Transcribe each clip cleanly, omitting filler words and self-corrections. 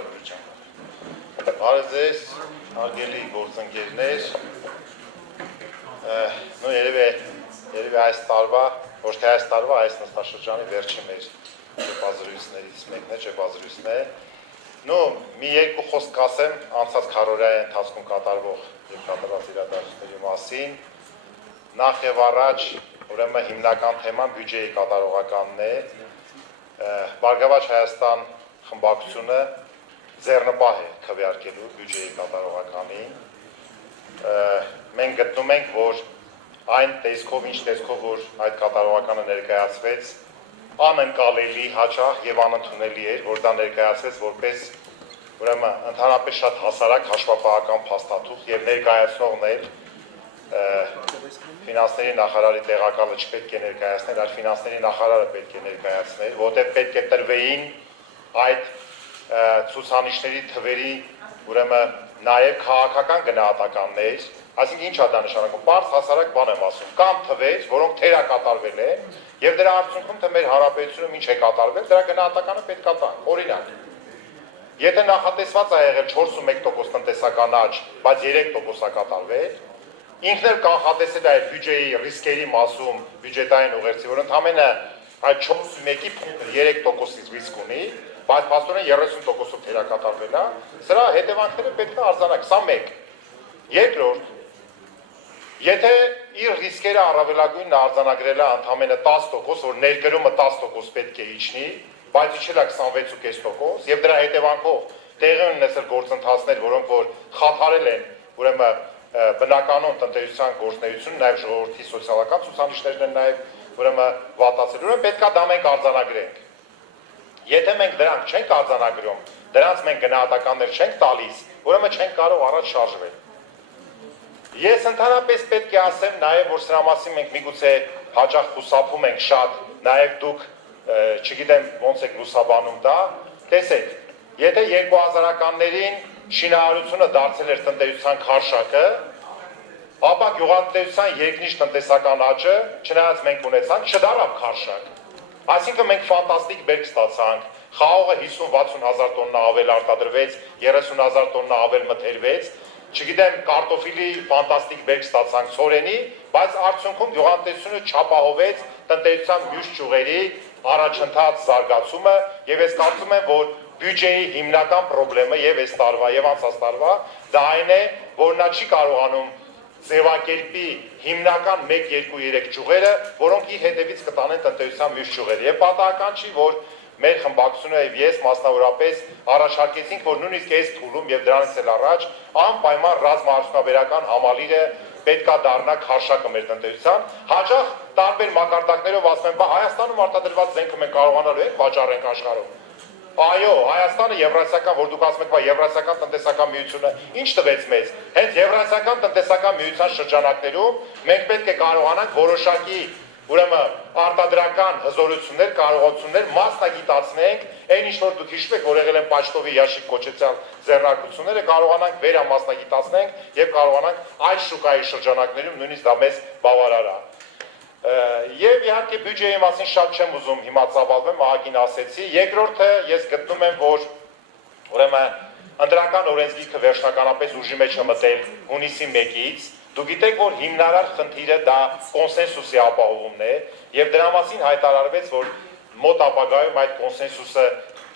Բարև ձեզ, հարգելի գործընկերներ, երևի այս տարվա, ոչ թե այս տարվա, այս նստաշրջանի վերջի մեր ճեպազրույցներից մեկն է, ճեպազրույցն է։ Մի երկու խոսք կասեմ անցած քառօրյա ընթացքում կատարվող եւ կատարված իրադարձությունների մասին։ Նախ եւ առաջ, ուրեմն հիմնական թեման բյուջեի կատարողականն է։ Բարգավաճ Հայաստան խմբակցությունը ձեռնպահ է քվեարկելու բյուջեի կատարողականին։ Մենք գտնում ենք, որ այն տեսքով, ինչ տեսքով, որ այդ կատարողականը ներկայացվեց, անընկալելի, հաճախ եւ անընդունելի էր, որ դա ներկայացվեց որպես ուրեմն ընդհանրապես շատ հասարակ հաշվապահական փաստաթուղթ եւ ներկայացնողն էր ֆինանսների նախարարի տեղակալը չպետք է ներկայացնել, այլ ֆինանսների նախարարը պետք է ներկայացնել, որտեղ պետք է տրվեին այդ ցուցանիշների թվերի ուրեմն նաև քաղաքական գնահատականներ, այսինքն ինչ է դա նշանակում, բարձ հասարակ բան եմ ասում, կամ թվեր, որոնք թերակատարվել են, եւ դրա արդյունքում թե մեր հարաբերությունում ինչ է կատարվել, դրա գնահատականը պետք է տանք։ Օրինակ, եթե նախատեսված է եղել 4.1% տնտեսական աճ, բայց 3% է կատարվել, ինքն էլ կանխատեսել է բյուջեի ռիսկերի մասում բյուջետային ուղերձի, որ ընդամենը այդ 4.1-ի 3%-ից ռիսկ ունի, բայց փաստորեն 30%-ով թերակատարվել է, սրա հետևանքները պետք է արձանագրել, սա մեկ։ Երկրորդ, եթե իր ռիսկերը առավելագույնն արձանագրել է ընդամենը 10%, որ ներկրումը 10% պետք է իջնի, բայց իջել է 26.5%, եւ դրա հետևանքով տեղի ունեցել գործընթացներ, որոնք որ խաթարել են, ուրեմն բնականոն տնտեսության գործունեություն, նաև ժողովրդի սոցիալական ցուցանիշներն են նաև ուրեմն վատացել, ուրեմն պետք է դա մենք արձանագրենք։ Եթե մենք դրանք չենք արձանագրում, դրանց մենք գնահատականներ չենք տալիս, ուրեմն չենք կարող առաջ շարժվել։ Ես ընդհանրապես պետք է ասեմ նաև, որ սրա մասին մենք միգուցե հաճախ խուսափում ենք շատ, նաև դուք չգիտեմ ոնց եք լուսաբանում դա, տեսեք, եթե 2000-ականներին շինարարությունը դարձել էր տնտեսության քարշակը, ապա գյուղատնտեսության երկնիշ տնտեսական աճը, չնայած մենք ունեցանք, չդարավ քարշակ։ Այսինքն մենք ֆանտաստիկ բերք ստացանք, խաղողը 50-60 հազար տոննա ավել արտադրվեց, 30 հազար տոննա ավել մթերվեց, չգիտեմ կարտոֆիլի ֆանտաստիկ բերք ստացանք ցորենի, բայց արդյունքում գյուղատնտեսությունը չապահովեց տնտեսության մյուս ճյուղերի առաջընթաց զարգացումը, եւ ես կարծում եմ, որ բյուջեի հիմնական խնդրումը եւ այս տարվա եւ անցած տարվա դա այն է, որ նա չի կարողանում ձևակերպի հիմնական 1-2-3 ճյուղերը, որոնք իր հետևից կտանեն տնտեսության մյուս ճյուղերը։ Եվ պատահական չի, որ մեր խմբակցությունը եւ ես մասնավորապես առաջարկեցինք, որ նույնիսկ այս փուլում եւ դրանից էլ առաջ անպայման ռազմաարդյունաբերական համալիրը պետքա դառնա քարշակը մեր տնտեսության։ Հաճախ տարբեր մակարդակներով ասում են, բա Հայաստանում արտադրված զենքը մենք կարողանալու ենք վաճառենք աշխարհում։ Այո, Հայաստանը եվրասիական, որ դուք ասում եք, բա եվրասիական տնտեսական միությունը ինչ տվեց մեզ։ Հենց եվրասիական տնտեսական միության շրջանակներում մենք պետք է կարողանանք որոշակի ուրեմն արտադրական հզորություններ, կարողություններ մասնագիտացնենք, այն ինչ որ դուք հիշում եք, որ եղել են Պաչտովի Յաշիկ կոչեցյալ ձեռնարկությունները, կարողանանք վերամասնագիտացնենք եւ կարողանանք այս շուկայի շրջանակներում նույնիսկ դա մեզ բավարար է։ Եվ իհարկե բյուջեի մասին շատ չեմ ուզում հիմա ծավալվեմ, ահագին ասեցի։ Երկրորդը ես գտնում եմ, որ ուրեմն ընտրական օրենսգիրքը վերջնականապես ուժի մեջ է մտել հունիսի 1-ից։ Դուք գիտեք, որ հիմնարար խնդիրը դա կոնսենսուսի ապահովումն է, եւ դրա մասին հայտարարվեց, որ մոտ ապագայում այդ կոնսենսուսը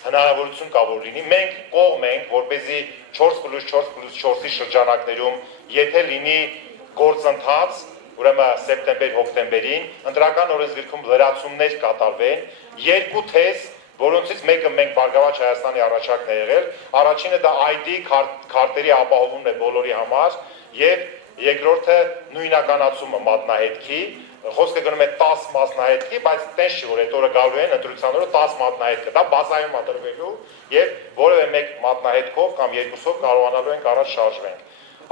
հնարավորություն կա որ լինի։ Մենք կողմ ենք, որպեսզի 4+4+4-ի շրջանակներում, եթե լինի գործընթաց, ուրեմն սեպտեմբեր-հոկտեմբերին ընտրական օրենսգիրքում լրացումներ կատարվեն, երկու թեզ, որոնցից մեկը մենք Բարգավաճ Հայաստանի առաջարկն է եղել, առաջինը դա ID քարտերի ապահովումն է բոլորի համար եւ երկրորդը նույնականացումը մատնահետքի, խոսքը գնում է 10 մասնահետքի, բայց տենց չի, որ այդ օրը գալու են ընտրության օրը 10 մատնահետք, դա բազայում ադրվելու եւ որևէ մեկ մատնահետքով կամ երկուսով կարողանալու ենք առաջ շարժվենք։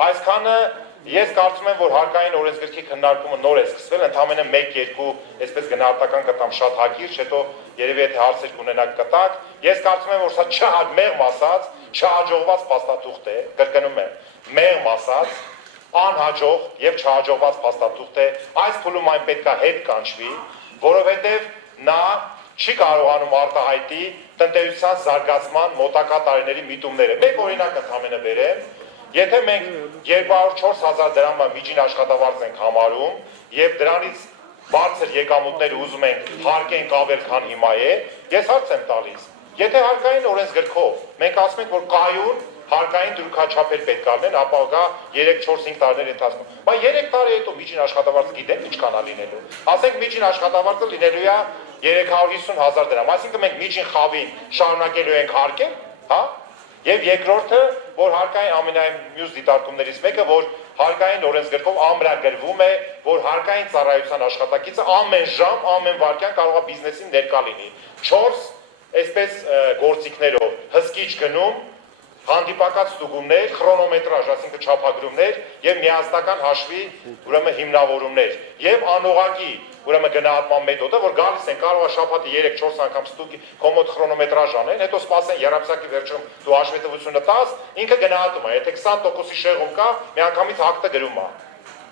Այսքանը ես կարծում եմ, որ հարկային օրենսգրքի քննարկումը նոր է սկսվել, ընդամենը 1-2 այսպես գնահատական կտամ շատ հակիրճ, հետո երևի եթե հարցեր կունենաք կտակ։ Ես կարծում եմ, որ սա մեղմ ասած, չհաջողված փաստաթուղթ է, կրկնում եմ, մեղմ ասած, անհաջող եւ չհաջողված փաստաթուղթ է, այս փուլում այն պետք է հետ կանչվի, որովհետեւ նա չի կարողանում արտահայտի տնտեսության զարգացման մոտակա տարիների միտումները։ Մեկ օրինակ ընդհանրապես բերեմ, եթե մենք 204,000 դրամը միջին աշխատավարձ ենք համարում եւ դրանից բարձր եկամուտներ ուզում ենք հարկենք ավել քան հիմա է, ես հարց եմ տալիս։ Եթե հարկային օրենսգրքով մենք ասում ենք, որ կայուն հարկային դրույքաչափեր պետք է լինեն, ապա 3-4-5 տարիների ընթացքում։ Բայց 3 տարի հետո միջին աշխատավարձը գիտենք ինչքան է լինելու։ Ասենք միջին աշխատավարձը լինելու է 350,000 դրամ, այսինքն մենք միջին խավին շարունակելու ենք հարկել, հա? Եվ երկրորդը, որ հարկային ամենամյուս դիտարկումներից մեկը, որ հարկային օրենսգրքով ամրագրվում է, որ հարկային ծառայության աշխատակիցը ամեն ժամ, ամեն վայրկյան կարող է բիզնեսին ներկա լինի։ 4 այսպես գործիքներով հսկիչ գնում, հանդիպակաց ստուգումներ, քրոնոմետրաժ, այսինքն չափագրումներ եւ միասնական հաշվի ուրեմն հիմնավորումներ եւ անողակի ուրեմն գնահատման մեթոդը, որ գալիս են կարող է շաբաթը 3-4 անգամ ստուգի կոմոդ քրոնոմետրաժ անեն, հետո սպասեն երամսյակի վերջում դու հաշվետվությունը տաս, ինքը գնահատում է, եթե 20%-ի շեղում կա, միանգամից հակտը գրում է։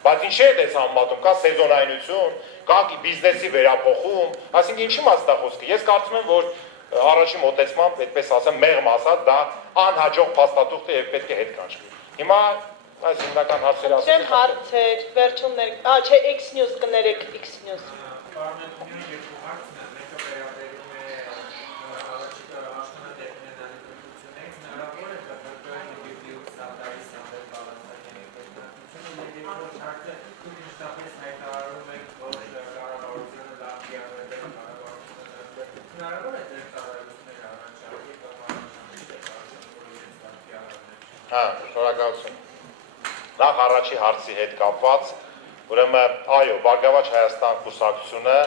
Բայց ինչի է դες համատում, կա սեզոնայնություն, կա բիզնեսի վերափոխում, այսինքն ինչի մասն է խոսքը։ Ես կարծում եմ, որ առաջին մոտեցմամբ, այդպես ասեմ, մեղմ ասած, դա անհաջող փաստաթուղթ է եւ պետք է հետ կանչվի։ Հիմա այս հիմնական հարցերը ասում եմ հարցեր, վերջումներ, չէ, X News կներեք, X News։ Պարմենտունյանի երկու հարցն է, մեկը վերաբերում է առաջիկա աշխատանքների նանիտությունից, հնարավոր է բրբրբրել Բիբլիուս Սադարի Սանդեր բալանսակենի պետքնատությունը և երկրորդ հարցը դուք մշտապես հայտարարում եք, որ կառավարությունը լավ դիալոգ է կառավարությունը հնարավոր է ձեր ծառայությունները առաջարկի կամ առաջարկի Հա, շնորհակալություն։ Նախ առաջի հարցի հետ կապված, ուրեմն այո, Բարգավաճ Հայաստան կուսակցությունը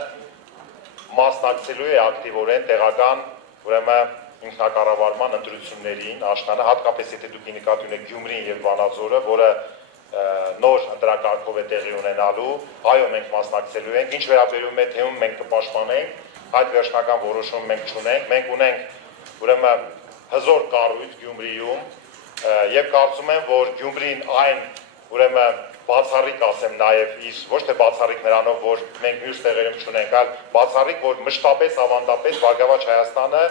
մասնակցելու է ակտիվորեն տեղական ուրեմն ինքնակառավարման ընտրություններին, աշնանը, հատկապես եթե դուք նկատի ունեք Գյումրին եւ Վանաձորը, որը նոր ընտրակարգով է տեղի ունենալու, այո, մենք մասնակցելու ենք, ինչ վերաբերում է թեում մենք կպաշտպանենք, այդ վերջնական որոշումը մենք չունենք, մենք ունենք ուրեմն հզոր կառույց Գյումրիում եւ կարծում եմ, որ Գյումրին այն ուրեմն բացառիկ ասեմ նաեւ իր ոչ թե բացառիկ նրանով, որ մենք մյուս տեղերում չունենք, այլ բացառիկ, որ մշտապես ավանդապես Բարգավաճ Հայաստանը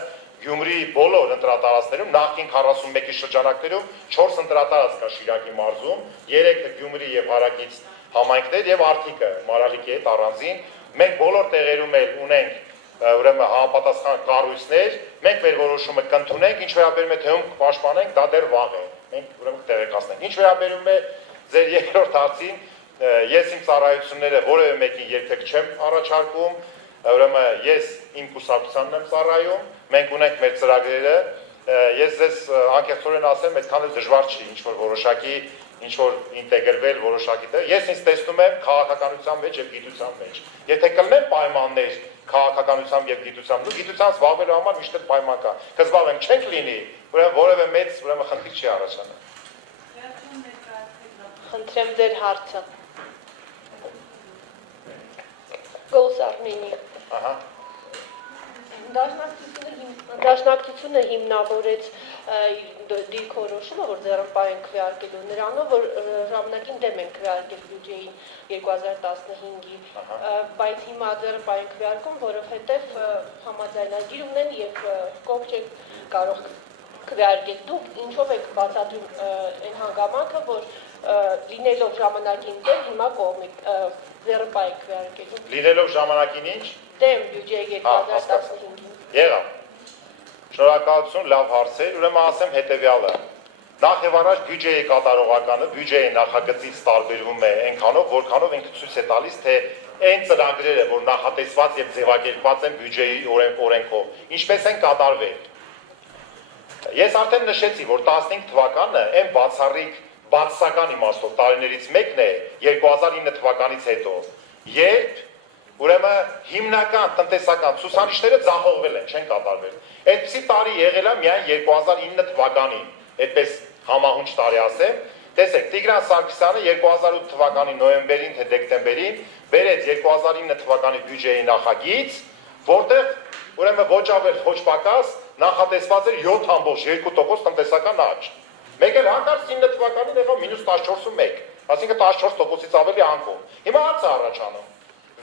Գյումրիի բոլոր ընտրատարածքներում նախքին 41-ի շրջանակներում 4 ընտրատարածք կա Շիրակի մարզում, 3-ը Գյումրի եւ Հարակից համայնքներ եւ Արթիկը Մարալիկի հետ առանձին, մենք բոլոր տեղերում էլ ունենք ուրեմն համապատասխան կառույցներ, մենք մեր որոշումը կընդունենք, ինչ վերաբերում է թե ում կպաշտպանենք, դա դեռ վաղ է, մենք ուրեմն տեղեկացնենք։ Ինչ վերաբերում է ձեր երկրորդ հարցին, ես իմ ծառայությունները որևէ մեկին երբեք չեմ առաջարկում, ուրեմն ես իմ կուսակցությանն եմ ծառայում, մենք ունենք մեր ծրագրերը, ես ձեզ անկեղծորեն ասեմ, այդքան էլ դժվար չի ինչ-որ որոշակի, ինչ-որ ինտեգրվել որոշակի տեղ, ես ինձ տեսնում եմ քաղաքականության մեջ եւ գիտության մեջ։ Եթե կլինեն պայմաններ քաղաքականությամբ եւ գիտությամբ, ու գիտությամբ զբաղվելու համար միշտ էլ պայման կա։ Կզբաղվենք, չենք լինի, ուրեմն որևէ մեծ խնդիր չի առաջանա։ Խնդրեմ ձեր հարցը։ Գոս Արմենի։ Ահա։ Դաշնակցությունը հիմնավորեց դիրքորոշումը, որ ձեռնպահ են քվեարկելու նրանով, որ ժամանակին դեմ են քվեարկել բյուջեին 2015-ի, բայց հիմա ձեռնպահ են քվեարկում, որովհետև համաձայնագիր ունեն եւ կողմ չեն կարող քվեարկել։ Դուք ինչով եք բացատրում այն հանգամանքը, որ լինելով ժամանակին դեմ հիմա կողմի ձեռնպահ եք քվեարկելու։ Լինելով ժամանակին ինչ? Դեմ բյուջեի 2015-ին։ Եղավ։ Շնորհակալություն, լավ հարցեր, ուրեմն ասեմ հետեւյալը։ Նախ եւ առաջ բյուջեի կատարողականը, բյուջեի նախագծից տարբերվում է այնքանով, որքանով ինքը ցույց է տալիս, թե այն ծրագրերը, որ նախատեսված եւ ձևակերպված են բյուջեի օրենքով, ինչպես են կատարվել։ Ես արդեն նշեցի, որ 15 թվականը այն բացասական իմաստով տարիներից մեկն է 2009 թվականից հետո, երբ ուրեմն հիմնական տնտեսական ցուցանիշները ձախողվել են, չեն կատարվել։ Այդպիսի տարի եղել է միայն 2009 թվականին, այդպես համահունչ տարի ասեմ։ Տեսեք, Տիգրան Սարգսյանը 2008 թվականի նոյեմբերին թե դեկտեմբերին բերեց 2009 թվականի բյուջեի նախագիծ, որտեղ ուրեմն ոչ ավել ոչ պակաս նախատեսված էր 7.2% տնտեսական աճ։ Մեկ էլ հանկարծ 9 թվականին եղավ -14.1, այսինքն 14%-ից ավելի անկում։ Հիմա հարց է առաջանում։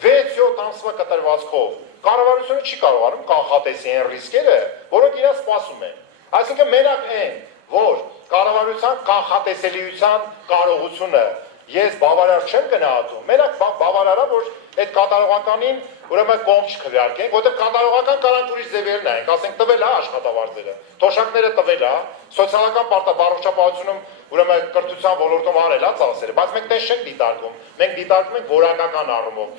6-7 ամսվա կտրվածքով կառավարությունը չի կարողանում կանխատեսի այն ռիսկերը, որոնք իրենց սպասում են։ Այսինքն մենակ այն, որ կառավարության կանխատեսելիության կարողությունը ես բավարար չեմ գնահատում, մենակ բավարարա, որ այդ կատարողականին ուրեմն կողմ չքվեարկենք, որտեղ կատարողական կարանք ուրիշ ձևեր նայենք, ասենք տվել է աշխատավարձերը, թոշակները տվել է, սոցիալական առողջապահությունում ուրեմն կրթության ոլորտում արել է ծախսերը, բայց մենք դες չենք դիտարկում, մենք դիտարկում ենք որակական առումով,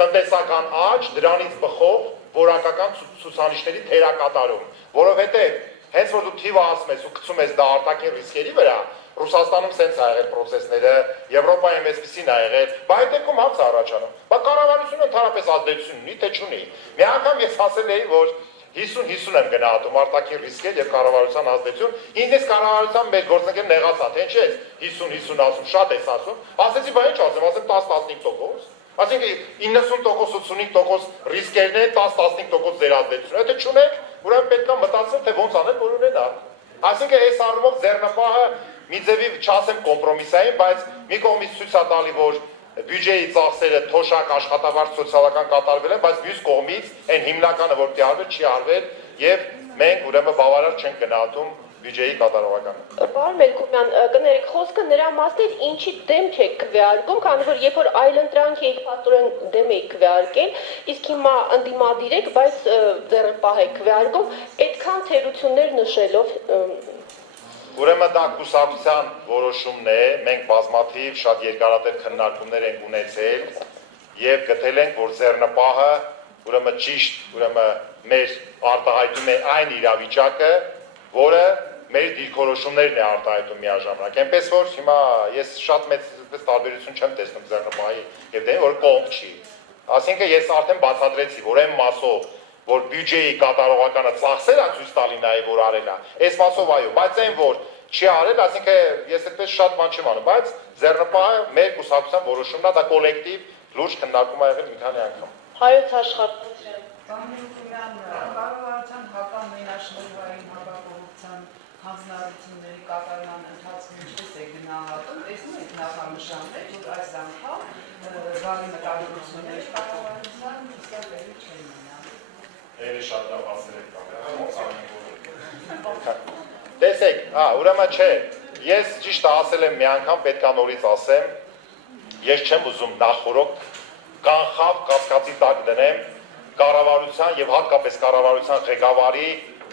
տնտեսական աճ, դրանից բխող որակական ցուցանիշների թերակատարում, որովհետև հենց որ դու թիվը ասում ես ու գցում ես դա արտաքին ռիսկերի վրա, Ռուսաստանում սենց ա եղել process-ները, Եվրոպայում էսպիսին ա եղել, բայց այդ դեպքում հարց առաջանում։ Բայց կառավարությունը ընդհանրապես ազդեցություն ունի, թե չունի։ Մի անգամ ես ասել էի, որ 50-50 եմ գնահատում արտաքին ռիսկեր եւ կառավարության ազդեցություն։ Ինձ կառավարության մեր գործընկեր նեղացա, թե ինչ ես 50-50 ասում, շատ ես ասում։ Ասեցի, բա ինչ ասեմ, ասեմ 10-15%։ Այսինքն 90%, 85% ռիսկերն են, 10-15% ձեր ազդեցությունը։ Եթե չունեք, ուրեմն պետք է մտածել, թե ոնց անել, որ ունենալ։ Այսինքն այս առումով ձեռնպահը մի ձևի չասեմ կոմպրոմիսային, բայց մի կողմից ցույց է տալի, որ բյուջեի ծախսերը թոշակ աշխատավարձ սոցիալական կատարվել են, բայց մյուս կողմից այն հիմնականը, որ պիտի արվել, չի արվել եւ մենք ուրեմն բավարար չենք գնահատում բյուջեի կատարողականը։ Պարոն Մելքումյան, կներեք, խոսքը նրա մասն էր, ինչի դեմ չեք քվեարկում, քանի որ երբ որ այլընտրանք եք փաստորեն դեմ եք քվեարկել, իսկ հիմա ընդդիմադիր եք, բայց ձեռնպահ եք քվեարկում, այդքան թերություններ նշելով Ուրեմն դա կուսակցության որոշումն է, մենք բազմաթիվ շատ երկարատև քննարկումներ ենք ունեցել եւ գտել ենք, որ ձեռնպահը ուրեմն ճիշտ, ուրեմն մեր արտահայտում է այն իրավիճակը, որը մեր դիրքորոշումներն է արտահայտում միաժամանակ։ Այնպես որ հիմա ես շատ մեծ տարբերություն չեմ տեսնում ձեռնպահի եւ դե որ կողմ չի։ Այսինքն ես արդեն բացատրեցի, որ այն մասով որ բյուջեի կատարողականը ծախսերը ցույց տալի նաև որ արել է։ Այս մասով այո, բայց այն որ չի արել, ասինքն ես այդպես շատ բան չեմ անում, բայց ձեռնպահը մեր կուսակցության որոշումն է, դա կոլեկտիվ լուրջ քննարկում ա եղել մի քանի անգամ։ հայոց աշխատանքության կառավարության հական մենաշնորհային հավաքողության հանձնարարությունների կատարման ընթացքում ինչպես է գնահատում, տեսնում եք նախանշաններ, որ այս անգամ զարգի մտահոգությունների կառավարության հստակելի չեն մնալ։ Էլի շատ լավ ասել եք կամ։ Տեսեք, ուրեմն չէ, ես ճիշտ ասել եմ մի անգամ, պետք է նորից ասեմ, ես չեմ ուզում նախորոք կանխավ կասկածի տակ դնեմ կառավարության եւ հատկապես կառավարության ղեկավարի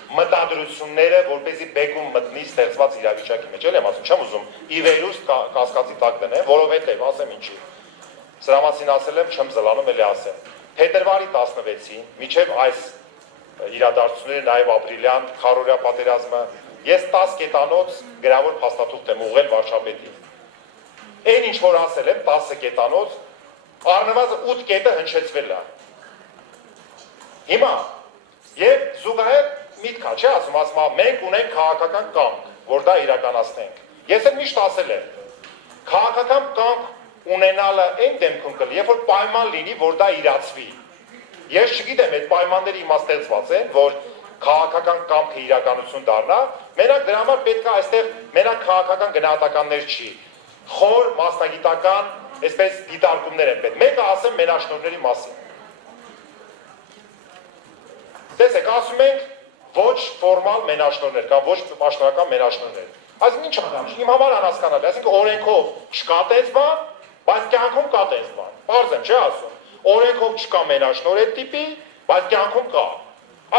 մտադրությունները, որպեսզի բեկում մտնի ստեղծված իրավիճակի մեջ, եմ ասում, չեմ ուզում ի վերուստ կասկածի տակ դնեմ, որովհետեւ ասեմ ինչի։ Սրա մասին ասել եմ, չեմ զլանում, էլի ասեմ։ Փետրվարի 16-ին, մինչև այս իրադարձությունները, նաև ապրիլյան քարորյա պատերազմը, ես 10 կետանոց գրավոր փաստաթուղթ եմ ուղղել վարչապետին։ Այն ինչ որ ասել եմ 10 կետանոց, առնվազն 8 կետը հնչեցվել է։ Հիմա եւ զուգահեռ միտք է, չէ՞ ասում, մենք ունենք քաղաքական կամք, որ դա իրականացնենք։ Ես էլ միշտ ասել եմ, քաղաքական կամք ունենալը այն դեպքում կլինի, երբ որ պայման լինի, որ դա իրացվի։ Ես չգիտեմ, այդ պայմանները իմաստեցված են, որ քաղաքական կամքը իրականություն դառնա, մենակ դրա համար պետք է այստեղ մենակ քաղաքական գնահատականներ չի։ Խոր մասնագիտական, այսպես դիտարկումներ են պետք։ Մեկը ասեմ մենաշնորհների մասին։ Տեսեք, ասում ենք ոչ ֆորմալ մենաշնորհներ կամ ոչ պաշտոնական մենաշնորհներ։ Այսինքն ինչ անում, իմ համար անհասկանալի, այսինքն օրենքով չկա տես բան, բայց կյանքում կա տես բան։ Պարզ եմ, չէ՞ ասում։ Օրենքով չկա մենաշնորհ այդ տիպի, բայց կյանքում կա։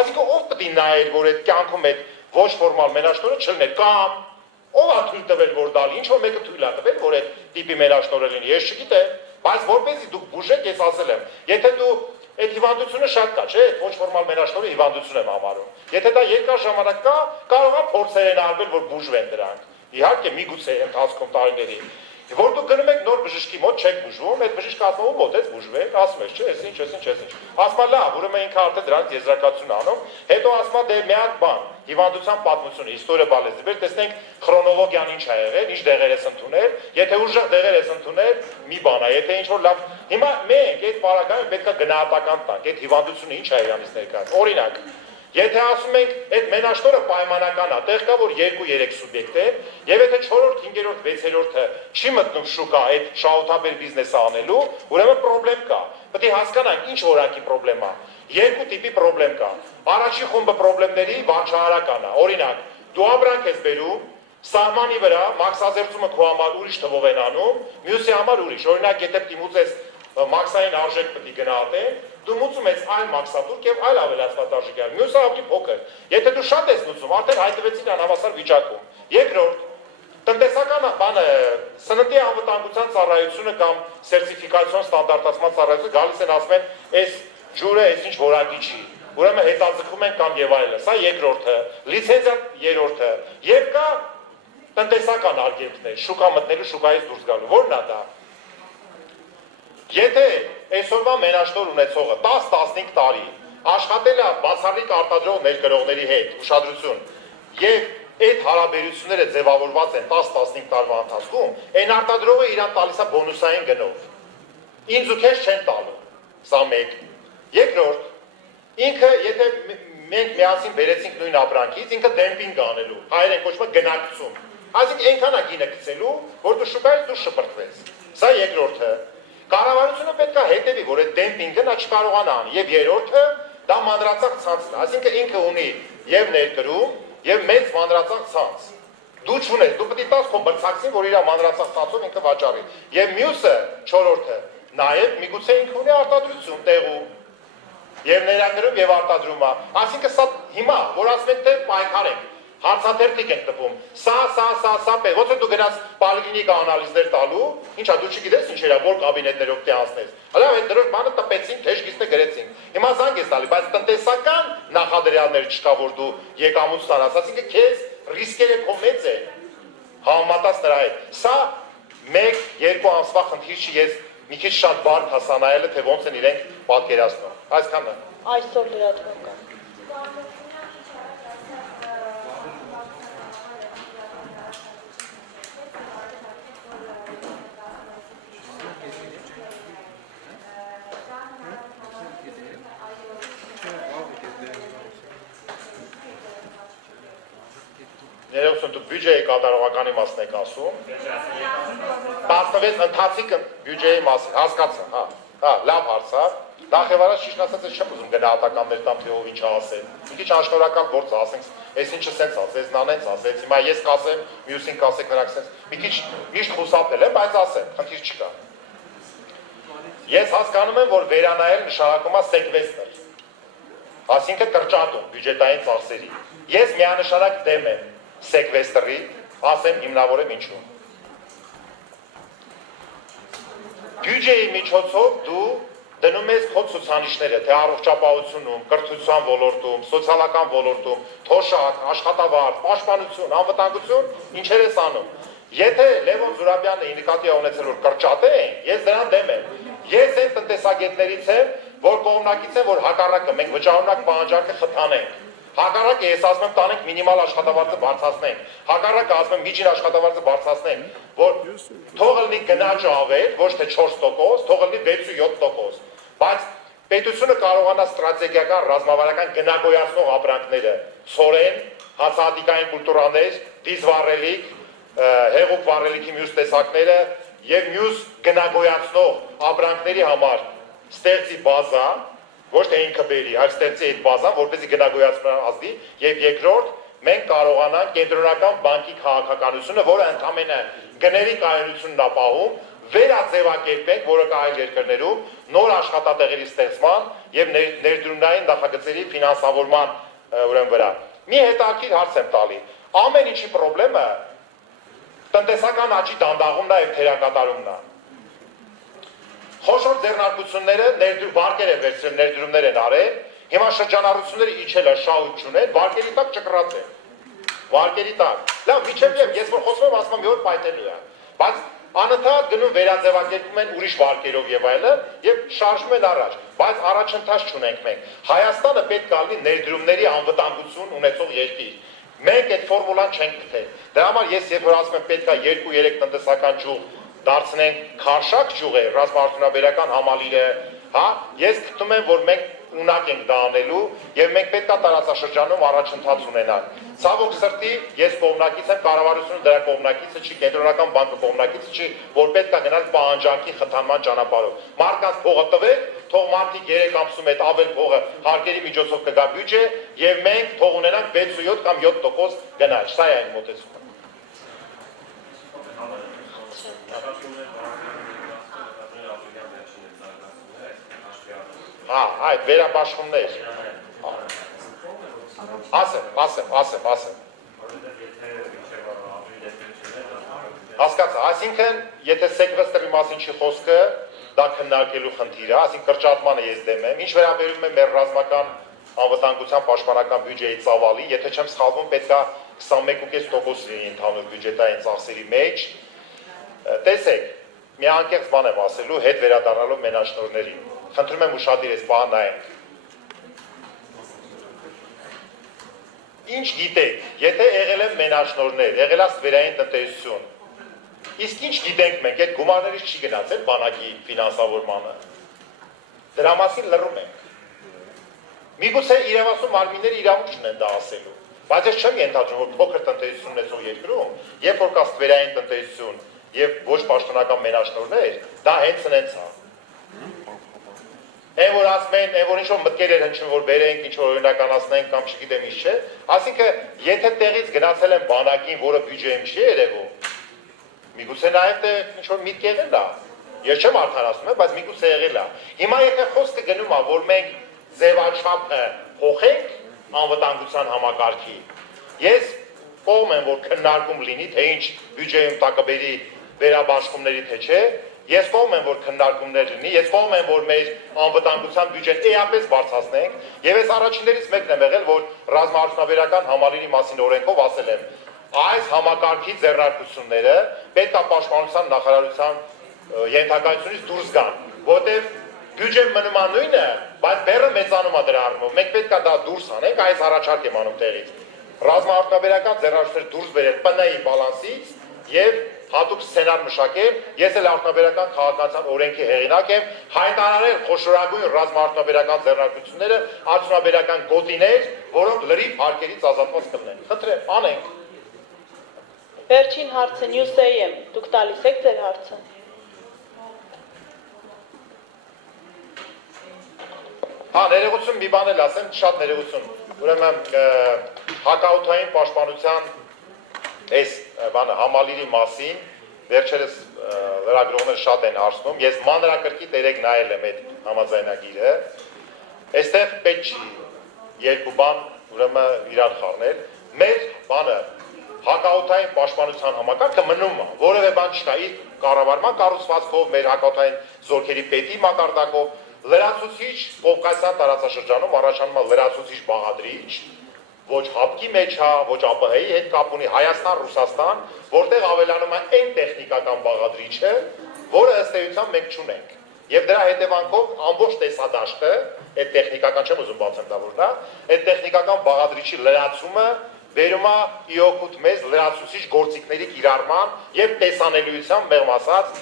Այսինքն ով պետք է նայեր, որ այդ կյանքում այդ ոչ ֆորմալ մենաշնորհը չլիներ կամ ով է թույլ տվել, որ դա լինի, ինչ որ մեկը թույլ է տվել, որ այդ տիպի մենաշնորհը լինի, ես չգիտեմ, բայց որպեսզի դուք բուժեք, ես ասել եմ, եթե դու այդ հիվանդությունը շատ կա, չէ՞, ոչ ֆորմալ մենաշնորհը հիվանդություն եմ համարում։ Եթե դա երկար ժամանակ կա, կարող է փորձեր են արվել, որ բուժվեն դրանք։ Իհարկե, միգուցե ընթացքում տարիների Որ դուք գնում եք նոր բժշկի մոտ չեք բուժվում, այդ բժիշկը ասում է մոտ ես բուժվեք, ասում ես, չէ, ես ինչ։ Ասում է լավ, ուրեմն ինքը արդեն դրանից եզրակացություն անում, հետո ասում է դե մի հատ բան, հիվանդության պատմությունը, իստորիա բալեզի, տեսնենք քրոնոլոգիան ինչ ա եղել, ինչ դեղեր ես ընդունել, եթե ուժեղ դեղեր ես ընդունել, մի բան է, եթե ինչ որ լավ, հիմա մենք այդ պարագայում պետք է գնահատական տանք, այդ հիվանդությունը ինչ է իրանից ներկայացնում։ Օրինակ, Եթե ասում ենք, այդ մենաշնորհը պայմանական է, տեղ կա որ 2-3 սուբյեկտ է, եւ եթե 4-րդ, 5-րդ, 6-րդը չի մտնում շուկա այդ շահութաբեր բիզնեսը անելու, ուրեմն խնդրեմ կա։ Պետք է հասկանանք ինչ որակի խնդրեմ է։ Երկու տիպի խնդրեմ կա։ Առաջի խումբը խնդրեմների վարչահարական է։ Օրինակ, դու ապրանք ես բերում, սահմանի վրա մաքսազերծումը քո համար ուրիշ թվով են անում, մյուսի համար ուրիշ։ Օրինակ, եթե դիմուծես մաքսային արժեք պետք է գնահատեն, դու մուծում ես այլ մաքսատուր եւ այլ ավելացված արժեքի, մյուսը ավելի փոքր։ Եթե դու շատ ես մուծում, արդեն հայտնվեցին անհավասար վիճակում։ Երկրորդ, տնտեսական բանը, սննդի անվտանգության ծառայությունը կամ սերտիֆիկացիոն ստանդարտացման ծառայությունը գալիս են ասում են, այս ջուրը այս ինչ որակի չի։ Ուրեմն հետաձգում են կամ եւ այլն։ Սա երկրորդը, լիցենզիա երրորդը, եւ կա տնտեսական արգելքներ, շուկա մտնելու, շուկայից դուրս գալու։ Որն է դա։ Եթե այսօրվա մենաշնորհ ունեցողը 10-15 տարի աշխատել է բացառիկ արտադրող ներկրողների հետ, ուշադրություն, եւ այդ հարաբերությունները ձևավորված են 10-15 տարվա ընթացքում, այն արտադրողը իրան տալիս է բոնուսային գնով։ Ինձ ու քեզ չեն տալու։ Սա մեկ։ Երկրորդ, ինքը եթե մենք միասին բերեցինք նույն ապրանքից, ինքը դեմպինգ անելու, հայերեն կոչվում է գնակցում։ Այսինքն այնքան է գինը գցելու, որ դու շուկայից դուրս շպրտվես։ Սա երկրորդը։ Կառավարությունը պետք է հետևի, որ այդ դեմպինգը նա չկարողանա անի, եւ երրորդը դա մանրածախ ցանցն է, այսինքն ինքը ունի եւ ներկրում եւ մեծ մանրածախ ցանց։ Դու չունես, դու պետք է տաս քո բրցակցին, որ իր մանրածախ ցանցով ինքը վաճառի։ Եվ մյուսը, չորրորդը, նաեւ միգուցե ինքը ունի արտադրություն տեղում եւ ներկրում եւ արտադրում է։ Այսինքն սա հիմա, որ ասում ենք թե պայքար ենք, հարցաթերթիկ ենք տպում, սա պետք, ոնց որ դու գնաս պոլիկլինիկա անալիզներ տալու, ինչա դու չգիտես ինչ era, որ կաբինետներով դե անցնես։ Հələ այդ դրոշ բանը տպեցին, թեժ գիստը գրեցին։ Հիմա զանգ ես տալի, բայց տնտեսական նախադրյալներ չկա, որ դու եկամուտ ստանաս, ասինքն քեզ ռիսկերը քո մեծ է համեմատած նրա հետ։ Սա 1-2 ամսվա խնդիր չի, ես մի քիչ շատ բարդ հասանայել է, թե ոնց են իրենք պատկերացնում։ Այսքանը։ Այսօր լրատվական։ Ներողություն, դու բյուջեի կատարողականի մասն եք ասում։ 16 ընթացիկ բյուջեի մասին, հասկացա, հա, լավ հարց է։ Նախ եւ առաջ ճիշտ ասած ես չեմ ուզում գնահատականներ տամ թե ով ինչ ասել։ Մի քիչ անշնորհակալ գործ ասենք, այս ինչը սենց ասեց, նանենց ասեց, հիմա ես կասեմ, մյուսին կասեք նրանք սենց։ Մի քիչ միշտ խուսափել եմ, բայց ասեմ, խնդիր չկա։ Ես հասկանում եմ, որ վերանայել նշանակում է սեկվեստր։ Այսինքն կրճատում բյուջետային ծախսերի։ Ես միանշանակ դեմ եմ սեկվեստրի, ասեմ հիմնավորեմ ինչու։ Բյուջեի միջոցով դու դնում ես քո ցուցանիշները, թե առողջապահությունում, կրթության ոլորտում, սոցիալական ոլորտում, թոշակ, աշխատավարձ, պաշտպանություն, անվտանգություն, ինչեր ես անում։ Եթե Լևոն Զուրաբյանը նկատի ունեցել որ կրճատեն, ես դրան դեմ եմ։ Ես այն տնտեսագետներից եմ, որ կողմնակից եմ, որ հակառակը մենք վճարունակ պահանջարկը խթանենք։ Հակառակը ես ասում եմ տանենք մինիմալ աշխատավարձը բարձրացնենք։ Հակառակը ասում եմ միջին աշխատավարձը բարձրացնենք, որ թող լինի գնաճը ավել, ոչ թե 4%, թող լինի 6-7%։ Բայց պետությունը կարողանա ստրատեգիական ռազմավարական գնագոյացնող ապրանքները, սորեն, հացահատիկային կուլտուրաներ, դիզվառելիք, հեղուկ վառելիքի մյուս տեսակները եւ մյուս գնագոյացնող ապրանքների համար ստեղծի բազա, ոչ թե ինքը բերի, այլ ստեղծի այդ բազան, որպեսզի գնագոյացման ազդի, եւ երկրորդ մենք կարողանանք կենտրոնական բանկի քաղաքականությունը, որը ընդհանրապես գների կայունությունն ապահում, վերաձևակերպենք, որը կա այլ երկրներում, նոր աշխատատեղերի ստեղծման եւ ներդրումային նախագծերի ֆինանսավորման ուրեմն վրա։ Մի հետաքրքիր հարց եմ տալի։ Ամեն ինչի խնդրեմը տնտեսական աճի դանդաղումն է եւ թերակատարումն է։ Խոշոր ձեռնարկությունները վարկեր են վերցրել, ներդրումներ են արել, հիմա շրջանառությունները իջել է շահույթ չունեն, վարկերի տակ ճկռած են։ Վարկերի տակ։ Լավ, միջև ես որ խոսում եմ, ասում եմ մի օր պայթելու է։ Բայց անընդհատ գնում վերաձևակերպում են ուրիշ վարկերով եւ այլն եւ շարժվում են առաջ, բայց առաջընթաց չունենք մենք։ Հայաստանը պետք է լինի ներդրումների անվտանգություն ունեցող երկիր։ Մենք այդ ֆորմուլան չենք գտել։ Դրա համար ես երբ որ ասում եմ պետք է 2-3 տնտեսական ճյուղ դարձնենք քարշակ ճյուղեր, ռազմաարդյունաբերական համալիրը, հա, ես գտնում եմ, որ մենք ունակ ենք դա անելու եւ մենք պետք է տարածաշրջանում առաջընթաց ունենանք։ Ցավոք սրտի ես կողմնակից եմ, կառավարությունը դրա կողմնակիցը չի, կենտրոնական բանկը կողմնակիցը չի, որ պետք է գնալ պահանջարկի խթանման ճանապարհով։ Մարդկանց փողը տվեք, թող մարդիկ 3 ամսում այդ ավել փողը հարկերի միջոցով կգա բյուջե եւ մենք թող ունենանք 6-7 կամ 7% գնաճ։ Սա է այն մոտեցումը։ Այդ վերաբաշխումներ։ Ասեմ։ Հասկացա, այսինքն, եթե սեկվեստրի մասին չի խոսքը, դա քննարկելու խնդիր է, այսինքն կրճատմանը ես դեմ եմ, ինչ վերաբերում է մեր ռազմական անվտանգության պաշտպանական բյուջեի ծավալի, եթե չեմ սխալվում, պետք է 21.5% լինի ընդհանուր բյուջետային ծախսերի մեջ։ Տեսեք, մի անկեղծ բան եմ ասելու, հետ վերադառնալով մենաշնորհներին։ Խնդրում եմ ուշադիր այս բանը նայենք։ Ինչ գիտեք, եթե եղել են մենաշնորհներ, եղել է ստվերային տնտեսություն, իսկ ինչ գիտենք մենք, այդ գումարներից չի գնացել բանակի ֆինանսավորմանը։ Դրա մասին լռում ենք։ Միգուցե իրավասու մարմինները իրավունք չունեն դա ասելու, բայց ես չեմ ենթադրում, որ փոքր տնտեսություն ունեցող երկրում, երբ որ կա ստվերային տնտեսություն եւ ոչ պաշտոնական մենաշնորհներ, դա հենց սենց է։ Այն որ ասում են, այն որ ինչ-որ մտքեր էր հնչում, որ բերենք, ինչ-որ օրինականացնենք կամ չգիտեմ ինչ չէ, ասինքն եթե տեղից գնացել են բանակին, որը բյուջեում չի երևում, միգուցե նաև ինչ-որ միտք եղել է։ Ես չեմ արդարացնում, բայց միգուցե եղել է։ Հիմա եթե խոսքը գնում է, որ մենք ձևաչափը փոխենք անվտանգության համակարգի, ես կողմ եմ, որ քննարկում լինի, թե ինչ բյուջեում տակաբերի վերաբաշխումների թե չէ, ես կողմ եմ, որ քննարկումներ լինի, ես կողմ եմ, որ մեր անվտանգության բյուջեն էապես բարձրացնենք, եւ ես առաջիններից մեկն եմ եղել, որ ռազմաարդյունաբերական համալիրի մասին օրենքով ասել եմ, այս համակարգի ձեռնարկությունները պետք է պաշտպանության նախարարության ենթակայությունից դուրս գան, որտեղ բյուջեն մնում է նույնը, բայց բեռը մեծանում է դրա առումով, մենք պետք է դա դուրս անենք, այս առաջարկ եմ անում տեղից, ռազմաարդյունաբերական ձեռնարկությունները դուրս բերել ՊՆ-ի բալանսից եւ հատուկ սցենար մշակել, ես էլ արդյունաբերական քաղաքացիական օրենքի հեղինակ եմ, հայտարարել խոշորագույն ռազմաարդյունաբերական ձեռնարկությունները, արդյունաբերական գոտիներ, որոնք լրիվ հարկերից ազատված կլինեն։ Խնդրեմ, անենք։ Վերջին հարցը Նյուսեյեմ, դուք տալիս եք ձեր հարցը։ Ներողություն, մի բան էլ ասեմ, շատ ներողություն։ Ուրեմն հակաօդային պաշտպանության այս բանը համալիրի մասին վերջերս լրագրողները շատ են հարցնում, ես մանրակրկիտ երեք նայել եմ այդ համաձայնագիրը, այստեղ պետք չի երկու բան ուրեմն իրար խառնել, մեր բանը հակաօդային պաշտպանության համակարգը մնում է, որևէ բան չկա, իր կառավարման կառուցվածքով, մեր հակաօդային զորքերի պետի մակարդակով, լրացուցիչ Կովկասյան տարածաշրջանում առաջանում է լրացուցիչ բաղադրիչ, ոչ հապկի մեջ է, ոչ ԱՊՀ-ի հետ կապ ունի, Հայաստան, Ռուսաստան, որտեղ ավելանում է այն տեխնիկական բաղադրիչը, որը ըստ էության մենք չունենք։ Եվ դրա հետևանքով ամբողջ տեսադաշտը, այդ տեխնիկական չեմ ուզում բացեմ դա որն է, այդ տեխնիկական բաղադրիչի լրացումը վերում է իօգուտ մեզ լրացուցիչ գործիքների կիրառման եւ տեսանելիության մեղմ ասած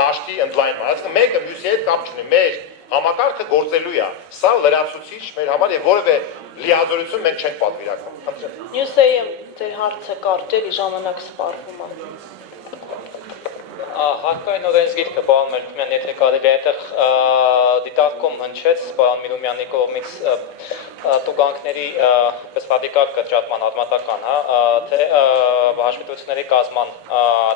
դաշտի ընդլայնման։ Այսինքն մեկը մյուսի հետ կապ չունի, մեր համակարգը գործելու է, սա լրացուցիչ մեր համար եւ որևէ լիազորություն մենք չենք պատվիրակում։ Խնդրեմ։ Նյուսեյեմ, ձեր հարցը կարճ է, ժամանակ սպառվում է։ Հարկային օրենսգիրքը պարոն Մելքումյան, եթե կարելի է այդտեղ դիտարկում հնչեց պարոն Միրումյանի կողմից տուգանքների ռադիկալ կրճատման արմատական, թե հաշվետվությունների կազման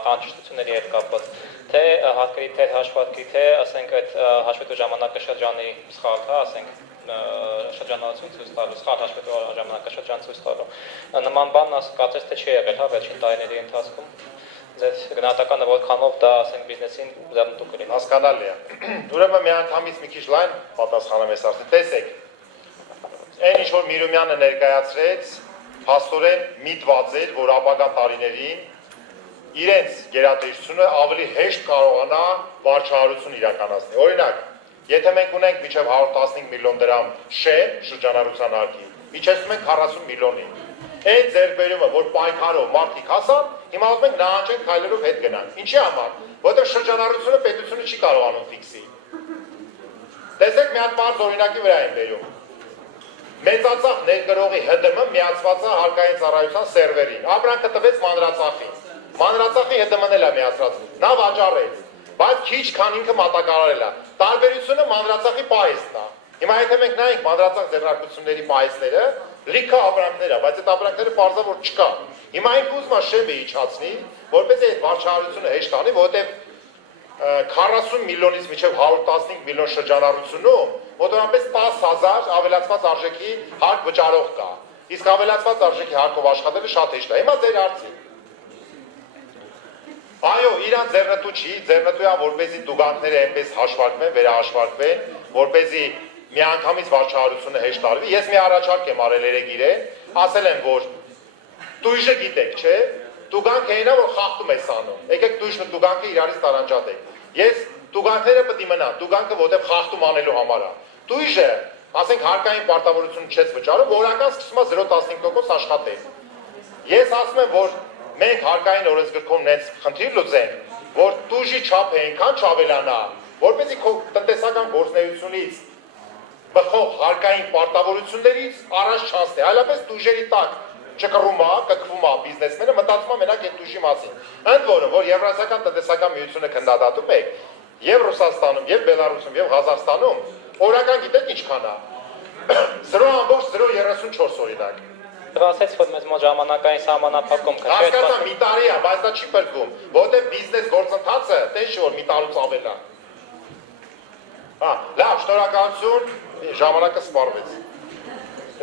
տանջությունների հետ կապված, թե հարկերի թե հաշվարկի, թե ասենք այդ հաշվետու ժամանակաշրջանի սխալ, ասենք շրջանառություն ցույց տալու, սխալ հաշվետու ժամանակաշրջան ցույց տալու։ Նման բան կարծես թե չի եղել, վերջին տարիների ընթացքում։ Ձեր գնահատականը որքանով դա ասենք բիզնեսին ձեռնտու կլինի։ Հասկանալի է։ Ուրեմն միանգամից մի քիչ լայն պատասխանեմ այս հարցին։ Տեսեք, այն ինչ որ Միրումյանը ներկայացրեց, փաստորեն միտված էր, որ ապագա տարիներին իրենց գերատեսչությունը ավելի հեշտ կարողանա վարչահարություն իրականացնել։ Օրինակ, եթե մենք ունենք մինչև 115 միլիոն դրամ շեմ շրջանառության հարկի, իջեցնում ենք 40 միլիոնի։ Այդ ձեռբերումը, որ պայքարով մարդիկ հասան, հիմա ասում ենք նահանջենք քայլերով հետ գնանք։ Ինչի համար? Որտեղ շրջանառությունը պետությունը չի կարողանում ֆիքսի։ Տեսեք մի հատ բարձ օրինակի վրա եմ բերում։ Մեծածախ ներգրողի ՀԴՄ միացված է հարկային ծառայության սերվերին։ Ապրանքը տվեց մանրածախին։ Մանրածախի ՀԴՄ-ն էլ է միացրած։ Նա վաճառեց, բայց քիչ քան ինքը մատակարարել է։ Տարբերությունը մանրածախի պահեստն է։ Հիմա եթե մենք նայենք մանրածախ ձեռնարկությունների պահեստները, լիքը ապրանքներ է, բայց այդ ապրանքները պարզավոր չկա։ Հիմա ինքը ուզում է շեմը իջացնի, որպեսզի այդ վարչահարությունը հեշտ անի, որովհետև 40 միլիոնից մինչև 115 միլիոն շրջանառությունում մոտավորապես 10,000 ավելացված արժեքի հարկ վճարող կա։ Իսկ ավելացված արժեքի հարկով աշխատելը շատ հեշտ է։ Հիմա ձեր հարցին։ Այո, իրան ձեռնտու չի, ձեռնտու է, որպեսզի տուգանքները այնպես հաշվարկվեն, վերահաշվարկվեն, որպեսզի միանգամից վարչահարությունը հեշտ արվի։ Ես մի առաջարկ եմ արել երեգիրեն, ասել եմ, որ տույժը գիտեք, չէ՞, տուգանքը այնա, որ խախտում է սանում։ Եկեք տույժն ու տուգանքը իրարից տարանջատենք։ Ես տուգանքները պետք է մնան, տուգանքը որտեղ խախտում անելու համար է։ Տույժը, ասենք հարկային պարտավորություն չես վճարում, որական սկսում է 0.15% աշխատել։ Ես ասում եմ, որ մենք հարկային օրենսգրքում նենց խնդիր լուծենք, որ տույժի չափը այնքան չավելանա, որպեսզի քո տնտեսական գործունեությունից բխող հարկային պարտավորություններից առաջ չանցնի, այլապես տույժերի տակ չկռում է, կքվում է բիզնեսմենը, մտածում է մենակ այդ տույժի մասին։ Ընդ որում, որ Եվրասիական տնտեսական միությունը քննադատում եք, եւ Ռուսաստանում, եւ Բելարուսում, եւ Ղազախստանում, օրական գիտեք ինչքան է։ 0.034 օրինակ։ Ասեց, որ մեզ մոտ ժամանակային սահմանափակում կա։ Հասկացա, մի տարի է, բայց դա չի բրկում, որտեղ բիզնես գործընթացը տես որ մի տարուց ավել է։ Լավ, շնորհակալություն, ժամանակը սպառվեց։